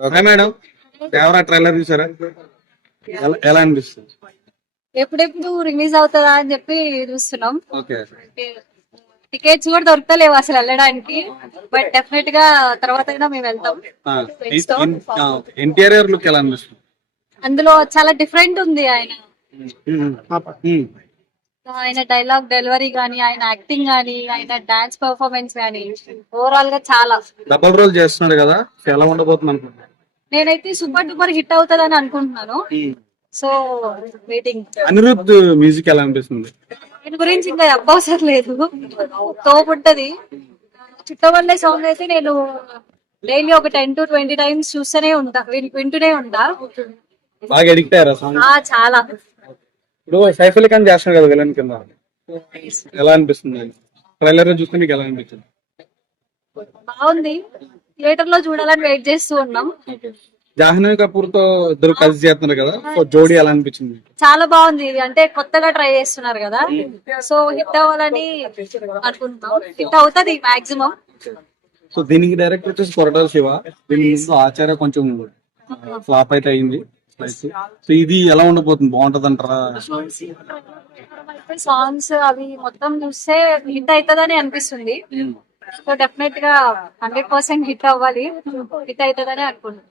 Okay madam. Devara trailer చూసారా? ఎలా- ఎలా అనిపిస్తుంది? ఎప్పుడెప్పుడు రిలీజ్ అవుతుందా అని చెప్పి చూస్తున్నాం. టికెట్స్ కూడా దొరకలేవు అసలు వెళ్ళడానికి. బట్ డెఫినెట్గా తర్వాత మేము వెళ్తాం. ఎన్టీఆర్ లుక్ ఎలా అనిపిస్తుంది? అందులో చాలా డిఫరెంట్ ఉంది ఆయన. ఆయన డైలాగ్ డెలివరీ గానీ ఆయన యాక్టింగ్ గానీ ఆయన డాన్స్ పర్ఫార్మెన్స్ గానీ ఓవరాల్గా చాలా. డబల్ రోల్ చేస్తున్నాడు కదా ఎలా ఉండబోతుంది నేనైతే సూపర్ డూపర్ హిట్ అవుతుందని అనుకుంటున్నాను. సో వెయిటింగ్ అనిరుద్ధ్ మ్యూజిక్ ఎలా అనిపిస్తుంది? దీని గురించి ఇంకా చెప్పవసరం లేదు. తోపు ఉంటది చుట్టవల్లే సాంగ్ అయితే నేను డైలీ ఒక టెన్ టు ట్వంటీ టైమ్స్ చూస్తూనే ఉంటా వింటూనే ఉంటా. బాగా ఎడిక్ట్ అయ్యారా సాంగ్ చాలా. ఇప్పుడు సైఫ్ అలీ ఖాన్ చేస్తున్నాడు కదా విలన్ కింద. ఎలా అనిపిస్తుంది? ట్రైలర్ చూస్తే మీకు ఎలా అనిపించింది బాగుంది. థియేటర్లో చూడాలని వెయిట్ చేస్తూ ఉన్నాం. జాహ్నవి కపూర్తో ఇద్దరు కలిసి చేస్తున్నారు కదా. సో జోడీ ఎలా అనిపించింది? చాలా బాగుంది. ఇది అంటే కొత్తగా ట్రై చేస్తున్నారు కదా. సో హిట్ అవ్వాలని అనుకుంటున్నాం. హిట్ అవుతుంది మాక్సిమం. సో దీనికి డైరెక్ట్ వచ్చేసి కొరటాల శివ. దీని ఆచార్య కొంచెం ఫ్లాప్ అయితే అయింది. సో ఇది ఎలా ఉండబోతుంది? బాగుంటది అంటారా సాంగ్స్ అవి మొత్తం చూస్తే హిట్ అవుతుందని అనిపిస్తుంది. సో డెఫినెట్గా హండ్రెడ్ పర్సెంట్ హిట్ అవ్వాలి. హిట్ అవుతుందని అనుకుంటున్నాను.